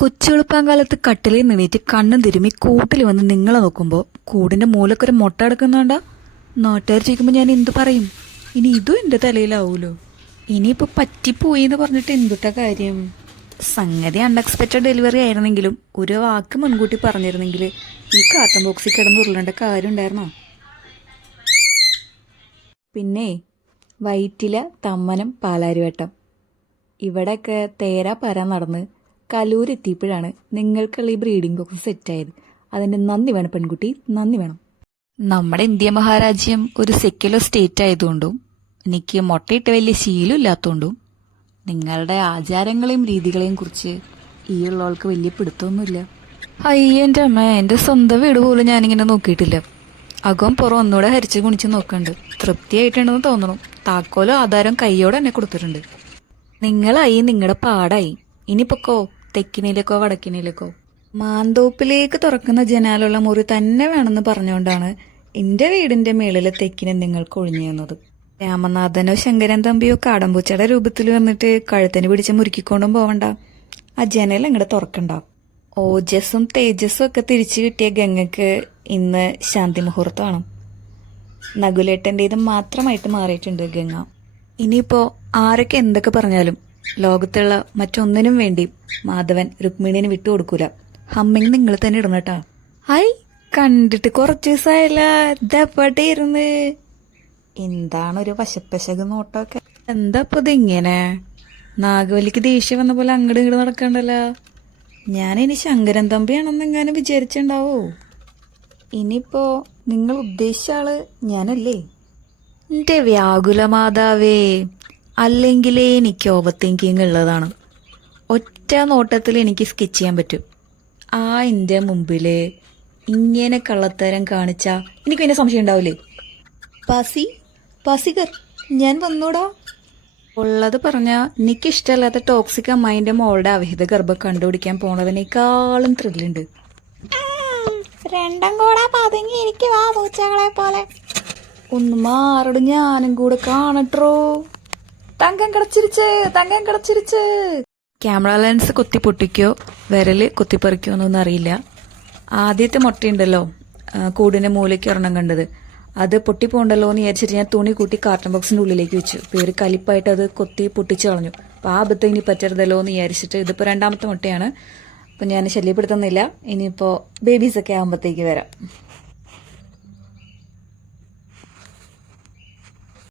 കൊച്ചുവെളുപ്പാങ്കാലത്ത് കട്ടിലിൽ നിന്നേറ്റ് കണ്ണും തിരുമ്മി കൂട്ടിൽ വന്ന് നിങ്ങളെ നോക്കുമ്പോൾ കൂടിന്റെ മൂലക്കൊരു മുട്ട അടക്കുന്നുണ്ടാ. നാട്ടുകാർ ചോദിക്കുമ്പോൾ ഞാൻ എന്തു പറയും? ഇനി ഇതും എന്റെ തലയിലാവൂലോ. ഇനിയിപ്പോൾ പറ്റിപ്പോയി എന്ന് പറഞ്ഞിട്ട് എന്തുട്ടാ കാര്യം? സംഗതി അൺഎക്സ്പെക്റ്റഡ് ഡെലിവറി ആയിരുന്നെങ്കിലും ഒരു വാക്ക് മുൻകൂട്ടി പറഞ്ഞിരുന്നെങ്കിൽ ഈ കാർട്ടൺ ബോക്സിൽ കിടന്ന് ഉരുളേണ്ട കാര്യം ഉണ്ടായിരുന്നോ? പിന്നെ വൈറ്റില, തമ്മനം, പാലാരിവട്ടം ഇവിടെയൊക്കെ തേരാ പര നടന്ന് കലൂരെത്തിയപ്പോഴാണ് നിങ്ങൾക്കുള്ള ഈ ബ്രീഡിംഗ് ബോക്സ് സെറ്റായത്. അതിന് നന്ദി വേണം പെൺകുട്ടി, നന്ദി വേണം. നമ്മുടെ ഇന്ത്യ മഹാരാജ്യം ഒരു സെക്യുലർ സ്റ്റേറ്റ് ആയതുകൊണ്ടും എനിക്ക് മുട്ടയിട്ട് വലിയ ശീലം ഇല്ലാത്തതുകൊണ്ടും നിങ്ങളുടെ ആചാരങ്ങളെയും രീതികളെയും കുറിച്ച് ഈ ഉള്ളവൾക്ക് വലിയ പിടുത്തമൊന്നുമില്ല. അയ്യൻ്റെ അമ്മ, എൻ്റെ സ്വന്തം വീട് പോലും ഞാനിങ്ങനെ നോക്കിയിട്ടില്ല. അകം പുറം ഒന്നുകൂടെ ഹരിച്ച് കുണിച്ച് നോക്കണ്ട്. തൃപ്തിയായിട്ടുണ്ടെന്ന് തോന്നണം. താക്കോലും ആധാരം കയ്യോടെ തന്നെ കൊടുത്തിട്ടുണ്ട്. നിങ്ങളായി, നിങ്ങളുടെ പാടായി. ഇനി പൊക്കോ, തെക്കിനിലേക്കോ വടക്കിനിലേക്കോ. മാന്തോപ്പിലേക്ക് തുറക്കുന്ന ജനാലുള്ള മുറി തന്നെ വേണമെന്ന് പറഞ്ഞുകൊണ്ടാണ് എന്റെ വീടിന്റെ മേളിലെ തെക്കിനെ നിങ്ങൾക്ക് ഒഴിഞ്ഞു തന്നത്. രാമനാഥനോ ശങ്കരൻ തമ്പിയോ കാടമ്പൂച്ചയുടെ രൂപത്തിൽ വന്നിട്ട് കഴുത്തിന് പിടിച്ച് മുറുക്കിക്കൊണ്ടും പോവണ്ട. ആ ജനൽ അങ്ങോട്ട് തുറക്കണ്ട. ഓജസ്സും തേജസ്സും ഒക്കെ തിരിച്ചു കിട്ടിയ ഗംഗക്ക് ഇന്ന് ശാന്തി മുഹൂർത്തമാണ്. നകുലേട്ടൻ്റെത് മാത്രമായിട്ട് മാറിയിട്ടുണ്ട് ഗംഗ. ഇനിയിപ്പോ ആരൊക്കെ എന്തൊക്കെ പറഞ്ഞാലും ലോകത്തുള്ള മറ്റൊന്നിനും വേണ്ടി മാധവൻ രുക്മിണിനെ വിട്ടുകൊടുക്കൂല. ഹമ്മിങ് നിങ്ങൾ തന്നെ ഇടണം കേട്ടാ. ഹായ്, കണ്ടിട്ട് കുറച്ച് ദിവസമായില്ല. ഇതെപ്പട്ടായിരുന്നു? എന്താണൊരു വശപ്പശക് നോട്ടൊക്കെ? എന്താ ഇപ്പൊ ഇതിങ്ങനെ? നാഗവല്ലിക്ക് ദേഷ്യം വന്ന പോലെ അങ്ങോട്ട് ഇങ്ങോട്ട് നടക്കണ്ടല്ലോ. ഞാനിനി ശങ്കരൻ തമ്പിയാണെന്നെങ്ങാനും വിചാരിച്ചിണ്ടാവോ? ഇനിയിപ്പോ നിങ്ങൾ ഉദ്ദേശിച്ച ആള് ഞാനല്ലേ? എന്റെ വ്യാകുല മാതാവേ, അല്ലെങ്കിലേ എനിക്ക് ഓവർ തിങ്കിങ് ഉള്ളതാണ്. ഒറ്റ നോട്ടത്തിൽ എനിക്ക് സ്കെച്ച് ചെയ്യാൻ പറ്റും. ആ എൻ്റെ മുമ്പില് ഇങ്ങനെ കള്ളത്തരം കാണിച്ചാ എനിക്ക് പിന്നെ സംശയം ഉണ്ടാവില്ലേ? പാസികർ, ഞാൻ വന്നൂടാ. ഉള്ളത് പറഞ്ഞാ എനിക്കിഷ്ടമല്ലാത്ത ടോക്സിക് അമ്മായിന്റെ മോളുടെ അവിഹിത ഗർഭം കണ്ടുപിടിക്കാൻ പോണതിനേക്കാളും ത്രില്ലുണ്ട്. രണ്ടും കൂടെ പതുങ്ങി ഇരിക്കുവാ പൂച്ചകളെ പോലെ. ഒന്ന് മാറോട്, ഞാനും കൂടെ കാണട്ടോ. തങ്കം കിടച്ചിരിച്ച്. ക്യാമറ ലെൻസ് കുത്തി പൊട്ടിക്കോ വിരല് കുത്തിപ്പറിക്കോ എന്നൊന്നും അറിയില്ല. ആദ്യത്തെ മുട്ടയുണ്ടല്ലോ കൂടിന്റെ മൂലയ്ക്ക് ഒരെണ്ണം കണ്ടത്, അത് പൊട്ടിപ്പോണ്ടല്ലോ എന്ന് വിചാരിച്ചിട്ട് ഞാൻ തുണി കൂട്ടി കാർട്ടൺ ബോക്സിന്റെ ഉള്ളിലേക്ക് വെച്ചു. പേര് കലിപ്പായിട്ട് അത് കൊത്തി പൊട്ടിച്ചു കളഞ്ഞു. അപ്പൊ ആ അബദ്ധം ഇനി പറ്റരുതല്ലോ എന്ന് വിചാരിച്ചിട്ട് ഇതിപ്പോ രണ്ടാമത്തെ മുട്ടയാണ്. അപ്പൊ ഞാൻ ശല്യപ്പെടുത്തുന്നില്ല. ഇനിയിപ്പോ ബേബീസൊക്കെ ആകുമ്പോഴത്തേക്ക് വരാം.